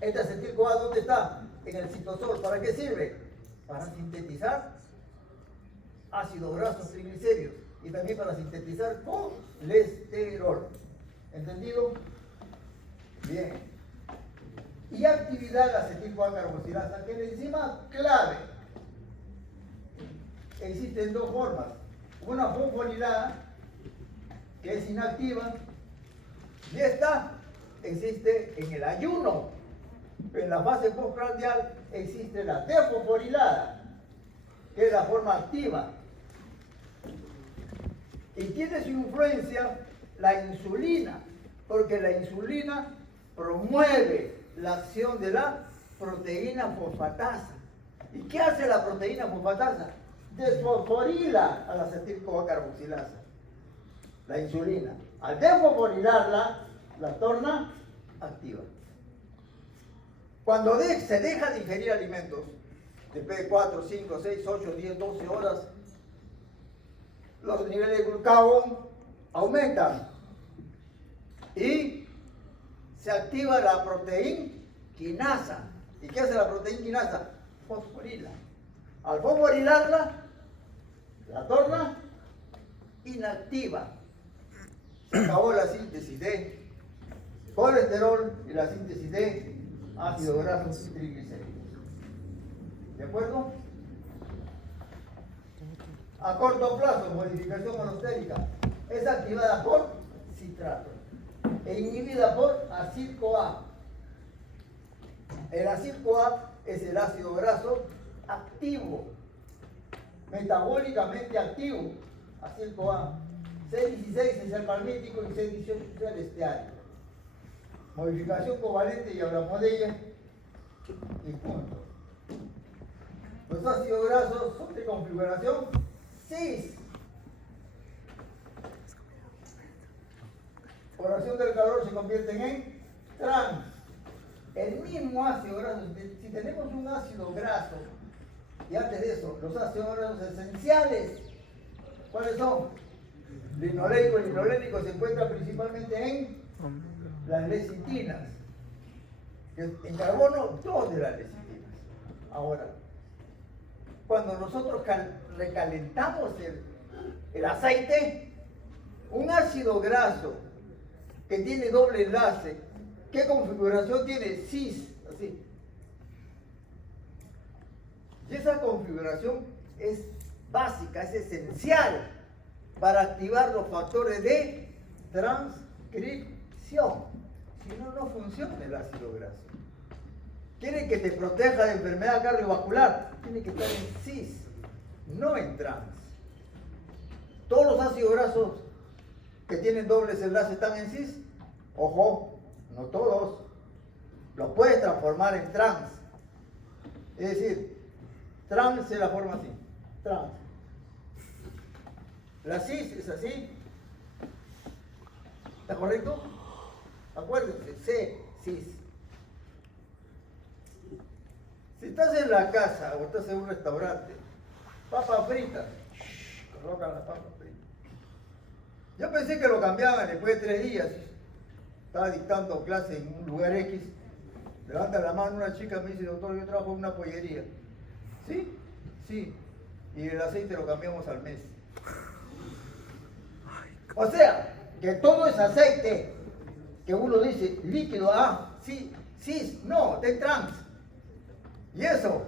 Este acetil-CoA ¿dónde está? En el citosol. ¿Para qué sirve? Para sintetizar ácidos grasos triglicéridos y también para sintetizar colesterol. ¿Entendido? Bien. Y actividad de la acetil-CoA carboxilasa, que es la enzima clave. Existen dos formas. Una fosforilada, que es inactiva, y esta existe en el ayuno. En la fase postprandial existe la defosforilada, que es la forma activa. Y tiene su influencia la insulina, porque la insulina promueve la acción de la proteína fosfatasa. ¿Y qué hace la proteína fosfatasa? Desfosforila a la acetil-CoA carboxilasa, la insulina. Al desfosforilarla, la torna activa. Cuando se deja de ingerir alimentos, después de 4, 5, 6, 8, 10, 12 horas, los niveles de glucagón aumentan y se activa la proteína quinasa. ¿Y qué hace la proteína quinasa? Fosforila. Al fosforilarla, la torna inactiva. Se acabó la síntesis de colesterol y la síntesis de ácidos grasos y triglicéridos. ¿De acuerdo? A corto plazo, modificación alostérica es activada por citrato e inhibida por acil-CoA. El acil-CoA es el ácido graso activo. metabólicamente activo, acetil-CoA. C16 es el palmítico y C18 es el esteárico. Modificación covalente, y hablamos de ella, y punto. Los ácidos grasos son de configuración cis. Por acción del calor se convierten en trans. El mismo ácido graso, si tenemos un ácido graso, y antes de eso, los ácidos grasos esenciales, ¿cuáles son? Linoleico y linolénico se encuentran principalmente en las lecitinas. En carbono, 2 de las lecitinas. Ahora, cuando nosotros recalentamos el aceite, un ácido graso que tiene doble enlace, ¿qué configuración tiene? Cis, así. Y esa configuración es básica, es esencial para activar los factores de transcripción. Si no, no funciona el ácido graso. Quiere que te proteja de enfermedad cardiovascular, tiene que estar en cis, no en trans. Todos los ácidos grasos que tienen dobles enlaces están en cis. Ojo, no todos. Los puedes transformar en trans. Es decir, trans se la forma así. Trans. La cis es así. ¿Está correcto? Acuérdense, C, cis. Si estás en la casa o estás en un restaurante, papas fritas, colocan las papas fritas. Yo pensé que lo cambiaban después de 3 días. Estaba dictando clase en un lugar X. Levanta la mano una chica, me dice, doctor, yo trabajo en una pollería. ¿Sí? Sí. Y el aceite lo cambiamos al mes. O sea, que todo es aceite. Que uno dice, líquido, sí, cis, no, de trans. Y eso,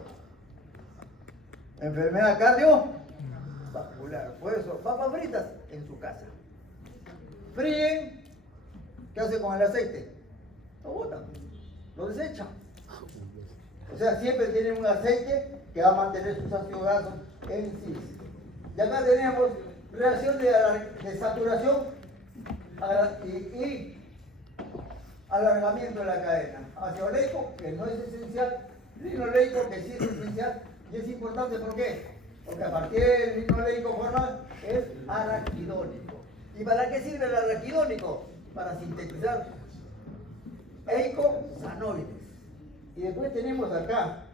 enfermedad cardiovascular. Por eso, papas fritas en su casa. Fríen, ¿qué hace con el aceite? Lo botan, lo desechan. O sea, siempre tienen un aceite que va a mantener sus ácidos grasos en cis. Y acá tenemos reacción de saturación y alargamiento de la cadena. Ácido oleico, que no es esencial, linoleico, que sí es esencial, y es importante, ¿por qué? Porque a partir del linoleico forma el araquidónico. ¿Y para qué sirve el araquidónico? Para sintetizar eicosanoides. Y después tenemos acá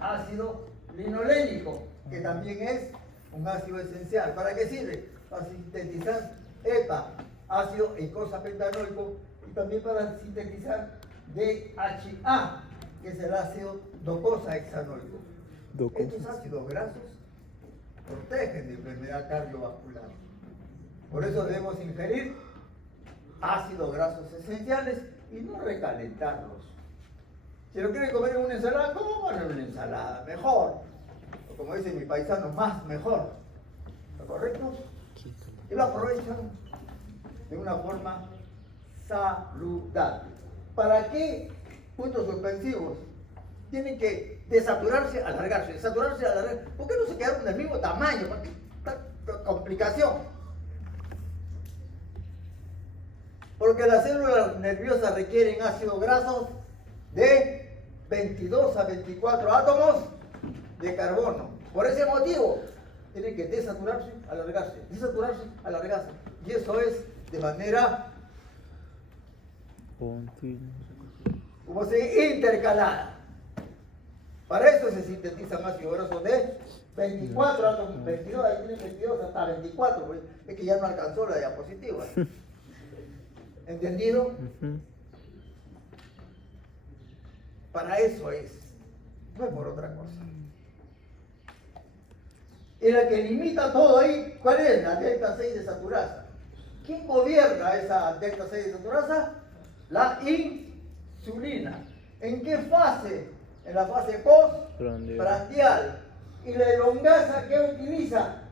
ácido linolénico, que también es un ácido esencial. ¿Para qué sirve? Para sintetizar EPA, ácido eicosapentanoico, y también para sintetizar DHA, que es el ácido docosahexanoico. Estos ácidos grasos protegen de enfermedad cardiovascular. Por eso debemos ingerir ácidos grasos esenciales y no recalentarlos. Si lo quieren comer en una ensalada, coman en una ensalada, mejor. O como dice mi paisano, más mejor. ¿Está correcto? Y lo aprovechan de una forma saludable. ¿Para qué? Puntos suspensivos. Tienen que desaturarse, alargarse, desaturarse, alargarse. ¿Por qué no se quedaron del mismo tamaño? Tanta complicación. Porque las células nerviosas requieren ácidos grasos de 22 a 24 átomos de carbono. Por ese motivo, tienen que desaturarse, alargarse, desaturarse, alargarse. Y eso es de manera como se intercalada. Para eso se sintetizan ácidos grasos de 24 átomos, 22, ahí tienen 22 hasta 24, pues, es que ya no alcanzó la diapositiva. ¿Entendido? Para eso es, no es por otra cosa. Y la que limita todo ahí, ¿cuál es? La delta 6 desaturasa. ¿Quién gobierna esa delta 6 desaturasa? La insulina. ¿En qué fase? En la fase postprandial. ¿Y la elongasa qué utiliza?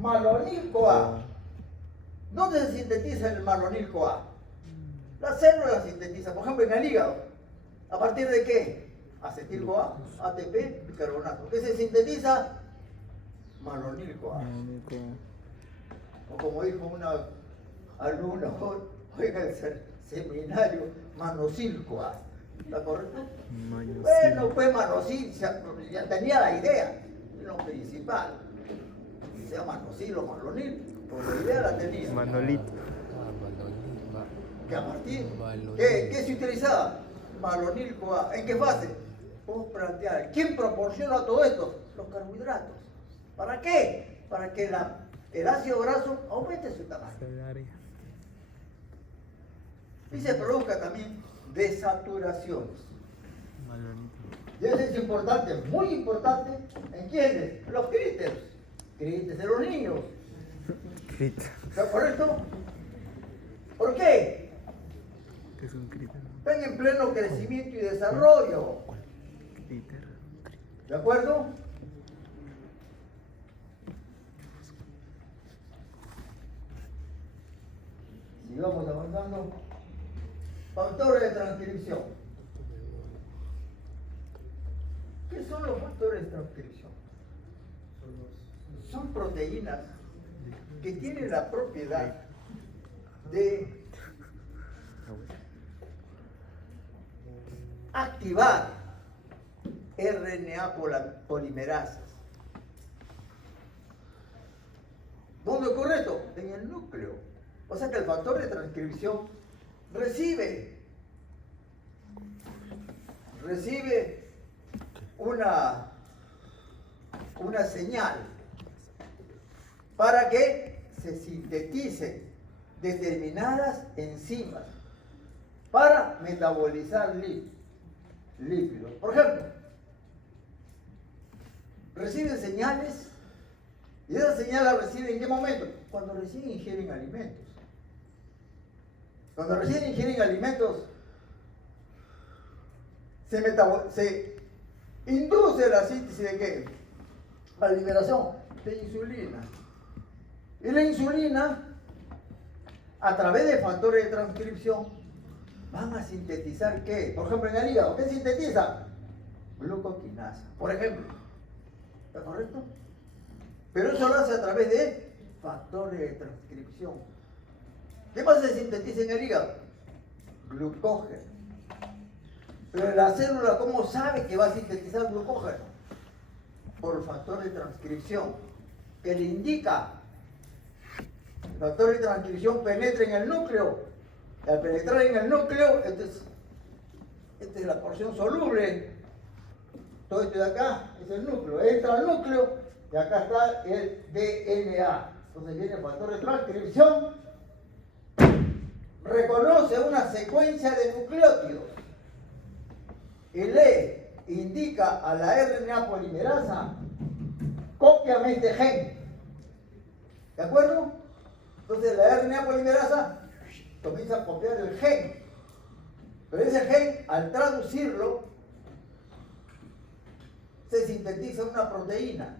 Malonil-CoA. ¿Dónde se sintetiza el malonil-CoA? Las células sintetizan, por ejemplo, en el hígado. ¿A partir de qué? Acetil-CoA, ATP, bicarbonato. ¿Qué se sintetiza? malonil-CoA. Malonil-CoA. O como dijo una alumna hoy en el seminario, manosil-CoA. ¿Está correcto? Mayosil. Bueno, pues manosil, ya tenía la idea, lo principal. Sea manosil o malonil, por la idea la tenía. Manolito. ¿Qué, Martín? Malonil. ¿Qué se utilizaba? Malonil-CoA. ¿En qué fase? Vamos a plantear. ¿Quién proporciona todo esto? Los carbohidratos. ¿Para qué? Para que el ácido graso aumente su tamaño. Salaria. Y se produzca también desaturaciones. Malonito. Y eso es importante, muy importante. ¿En quiénes? Los críteros. Críteros de los niños. Crit. ¿Está correcto? ¿Por qué? ¿Qué es un críter? Están en pleno crecimiento y desarrollo. Críter. ¿De acuerdo? Sigamos avanzando. Factores de transcripción. ¿Qué son los factores de transcripción? Son proteínas que tienen la propiedad de activar RNA polimerasas. ¿Dónde ocurre esto? En el núcleo. O sea que el factor de transcripción recibe una señal para que se sinteticen determinadas enzimas para metabolizar lípidos. Por ejemplo, reciben señales y esas señales las reciben ¿en qué momento? Cuando recién ingieren alimentos. Cuando recién ingieren alimentos, se induce la síntesis de ¿qué? La liberación de insulina. Y la insulina, a través de factores de transcripción, van a sintetizar ¿qué? Por ejemplo, en el hígado, ¿qué sintetiza? Glucoquinasa, por ejemplo. ¿Está correcto? Pero eso lo hace a través de factores de transcripción. ¿Qué más se sintetiza en el hígado? Glucógeno. Pero la célula, ¿cómo sabe que va a sintetizar glucógeno? Por factor de transcripción, que le indica. El factor de transcripción penetra en el núcleo. Y al penetrar en el núcleo, esta es la porción soluble. Todo esto de acá es el núcleo. Entra al núcleo y acá está el DNA. Entonces viene el factor de transcripción. Reconoce una secuencia de nucleótidos y le indica a la RNA polimerasa, cópiame este gen. ¿De acuerdo? Entonces la RNA polimerasa comienza a copiar el gen. Pero ese gen, al traducirlo, se sintetiza una proteína.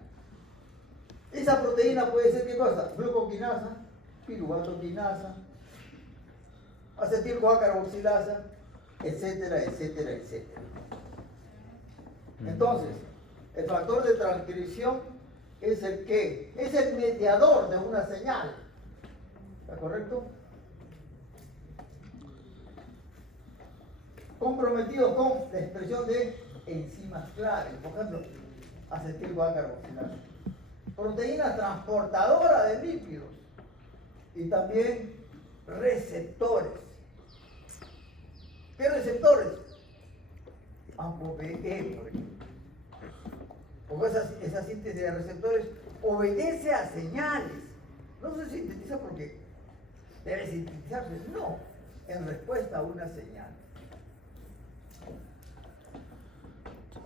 Esa proteína puede ser ¿qué cosa? Glucoquinasa, piruvatoquinasa, acetil-CoA-carboxilasa, etcétera, etcétera, etcétera. Entonces, el factor de transcripción es el que es el mediador de una señal. ¿Está correcto? Comprometidos con la expresión de enzimas clave, por ejemplo, acetil-CoA-carboxilasa. Proteínas transportadoras de lípidos y también receptores. ¿Qué receptores? ApoB, porque esa síntesis de receptores obedece a señales. No se sintetiza porque debe sintetizarse, no, en respuesta a una señal.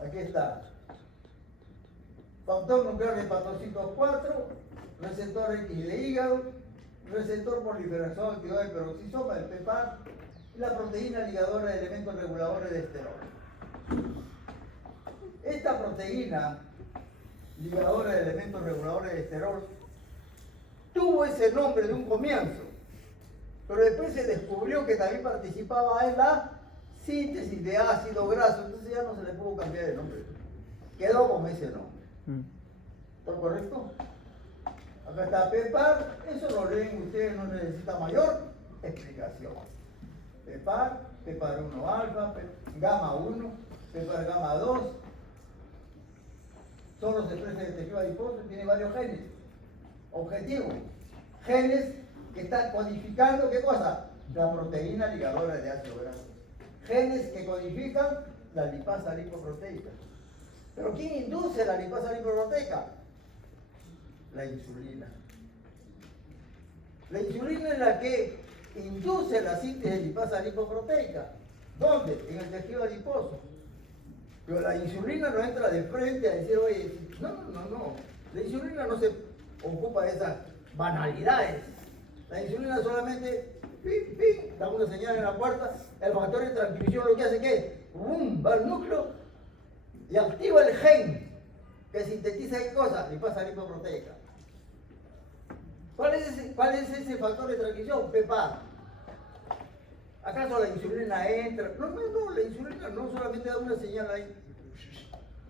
Aquí está. Factor nuclear de hepatocitos 4, receptor X de hígado, receptor proliferación activado del peroxisoma, del PPAR, y la proteína ligadora de elementos reguladores de esterol. Esta proteína ligadora de elementos reguladores de esterol tuvo ese nombre de un comienzo, pero después se descubrió que también participaba en la síntesis de ácido graso, entonces ya no se le pudo cambiar el nombre, quedó con ese nombre. ¿Está correcto? Acá está PEPAR, eso lo leen ustedes, no necesita mayor explicación. PEPAR 1 alfa, gamma 1, PEPAR gamma 2. Solo se expresa en tejido adiposo y tiene varios genes. Objetivo, genes que están codificando, ¿qué cosa? La proteína ligadora de ácido graso. Genes que codifican la lipasa lipoproteica. ¿Pero quién induce la lipasa lipoproteica? La insulina. La insulina es la que induce la síntesis de lipasa lipoproteica. ¿Dónde? En el tejido adiposo. Pero la insulina no entra de frente a decir, oye, no. La insulina no se ocupa de esas banalidades. La insulina solamente da una señal en la puerta. El factor de transcripción lo que hace que va al núcleo y activa el gen que sintetiza qué cosa, lipasa lipoproteica. ¿Cuál es ese factor de transcripción? PEPAR. ¿Acaso la insulina entra? No, la insulina no solamente da una señal ahí.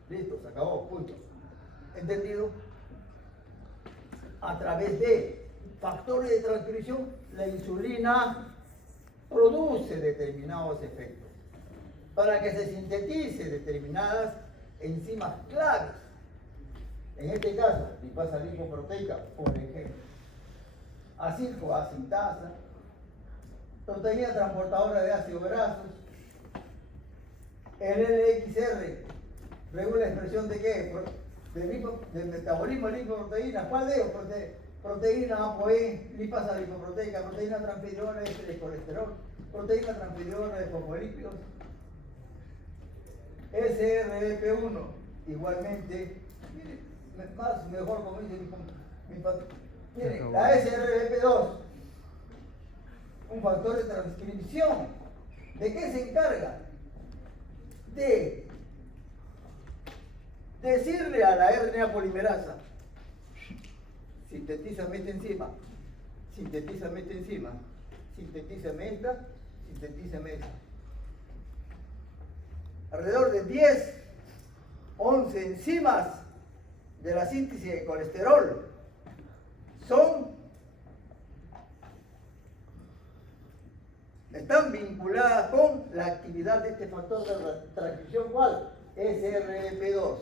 Listo, se acabó, punto. ¿Entendido? A través de factores de transcripción, la insulina produce determinados efectos para que se sintetice determinadas enzimas claves. En este caso, lipasa lipoproteica, por ejemplo, acilcoacintasa, proteína transportadora de ácidos grasos, el LXR regula la expresión de qué? Del metabolismo de lipoproteínas. ¿Cuál de ellos? Proteína ApoE, lipasa lipoproteica, proteína transferidora de colesterol, proteína transferidora de fosfolípidos, SRP1, igualmente, mejor como dice mi patrón. Miren, la SRP2, un factor de transcripción. ¿De qué se encarga? De decirle a la RNA polimerasa, sintetízame esta enzima, sintetízame esta enzima, sintetízame esta, sintetízame esta. Alrededor de 10, 11 enzimas de la síntesis de colesterol están vinculadas con la actividad de este factor de transcripción, ¿cuál? SRP2.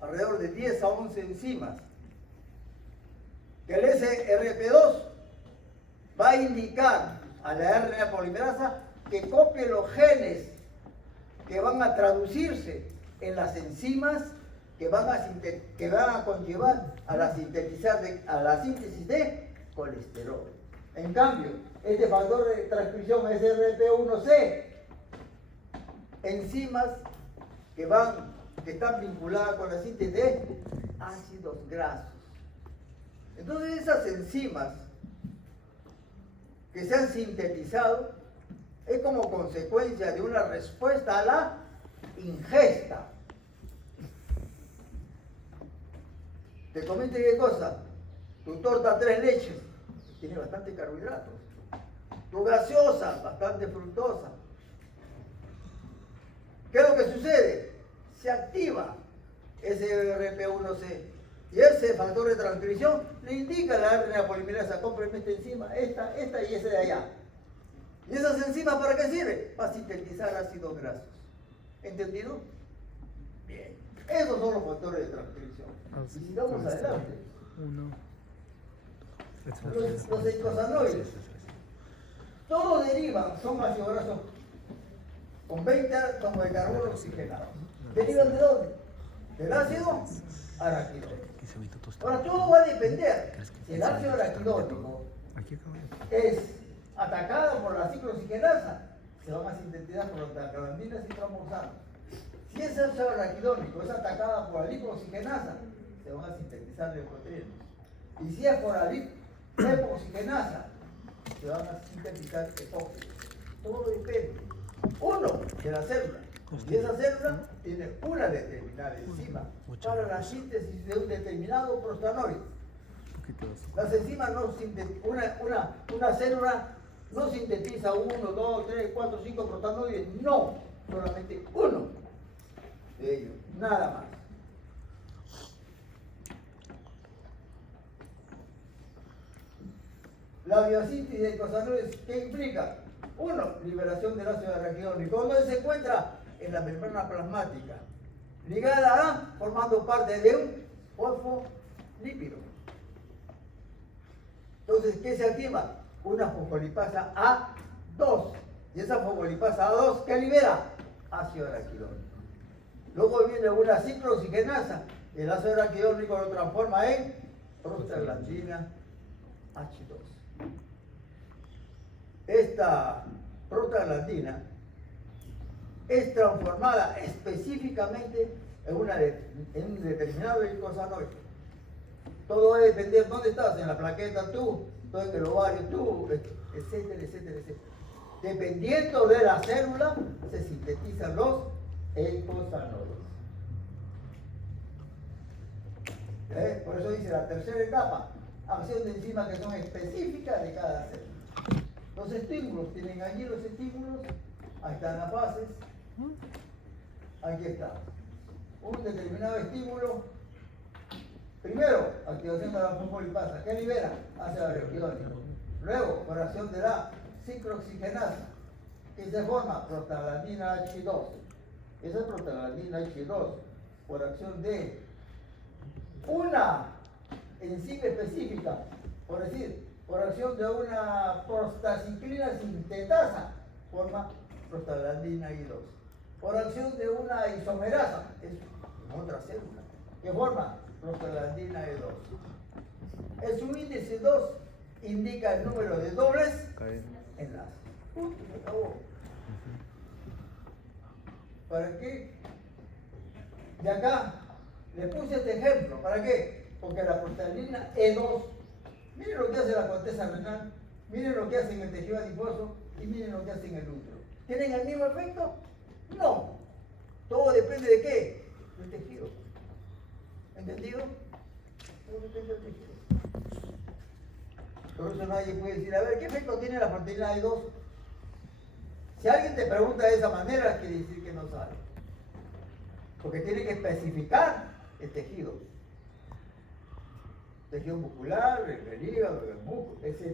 Alrededor de 10 a 11 enzimas. Que el SRP2 va a indicar a la RNA polimerasa que copie los genes que van a traducirse en las enzimas que van a conllevar a la síntesis de colesterol. En cambio, este factor de transcripción SRP1C, enzimas que están vinculadas con la síntesis de ácidos grasos. Entonces esas enzimas que se han sintetizado es como consecuencia de una respuesta a la ingesta. Te comento qué cosa, tu torta 3 leches tiene bastante carbohidratos, tu gaseosa bastante fructosa. ¿Qué es lo que sucede? Se activa ese RP1C y ese factor de transcripción le indica a la RNA polimerasa, cómprame esta enzima, esta y esa de allá. ¿Y esas enzimas para qué sirven? Para sintetizar ácidos grasos. ¿Entendido? Bien. Esos son los factores de transcripción. Y sigamos adelante. Los eicosanoides. Todos derivan, son ácidos grasos con 20 átomos de carbono oxigenados. ¿Derivan de dónde? Del ácido araquidónico. Ahora todo va a depender. Si el ácido araquidónico es atacado por la ciclooxigenasa, se van a sintetizar por las calandinas y tramorzanas. Si ese ácido araquidónico es atacada por la lipooxigenasa, se van a sintetizar leucotrienos. Y si es por la lipooxigenasa, se van a sintetizar epóxidos. Todo depende. Uno, de la célula. Y esa célula tiene una determinada enzima para la síntesis de un determinado prostanoide. Las enzimas no sintetizan, una célula no sintetiza 1, 2, 3, 4, 5 prostanoides, no, solamente uno de ellos, nada más. La biosíntesis de icosanoides, ¿qué implica? Uno, liberación del ácido araquidónico. ¿Dónde se encuentra? En la membrana plasmática, ligada a, formando parte de un fosfolípido. Entonces, ¿qué se activa? Una fosfolipasa A2. Y esa fosfolipasa A2, ¿qué libera? Ácido araquidónico. Luego viene una ciclooxigenasa. El ácido araquidónico lo transforma en prostaglandina H2. Esta prostaglandina es transformada específicamente en un determinado icosanoide. Todo va a depender dónde estás, en la plaqueta tú, en el ovario tú, etcétera, etcétera, etcétera. Dependiendo de la célula, se sintetizan los eicosanoides. Por eso dice la tercera etapa, acción de enzimas que son específicas de cada célula. Los estímulos, tienen allí los estímulos, ahí están las fases, aquí está. Un determinado estímulo, primero, activación de la fosfolipasa, ¿qué libera? Ácido araquidónico. Luego, por acción de la ciclooxigenasa, que se forma prostaglandina H2. Esa prostaglandina H2, por acción de una enzima específica, por decir, por acción de una prostaciclina sintetasa, forma prostaglandina I2. Por acción de una isomerasa, es otra célula, que forma prostaglandina E2. El subíndice 2 indica el número de dobles enlaces. Punto, se acabó. ¿Para qué? De acá le puse este ejemplo. ¿Para qué? Porque la prostaglandina E2, miren lo que hace la corteza renal, miren lo que hace en el tejido adiposo y miren lo que hace en el útero. ¿Tienen el mismo efecto? No. Todo depende de qué? Del tejido. ¿Entendido? Todo depende del tejido. Por eso nadie puede decir, a ver, ¿qué efecto tiene la proteína E2? Si alguien te pregunta de esa manera, quiere decir que no sabe. Porque tiene que especificar el tejido. Tejido muscular, el hígado, el músculo, etc.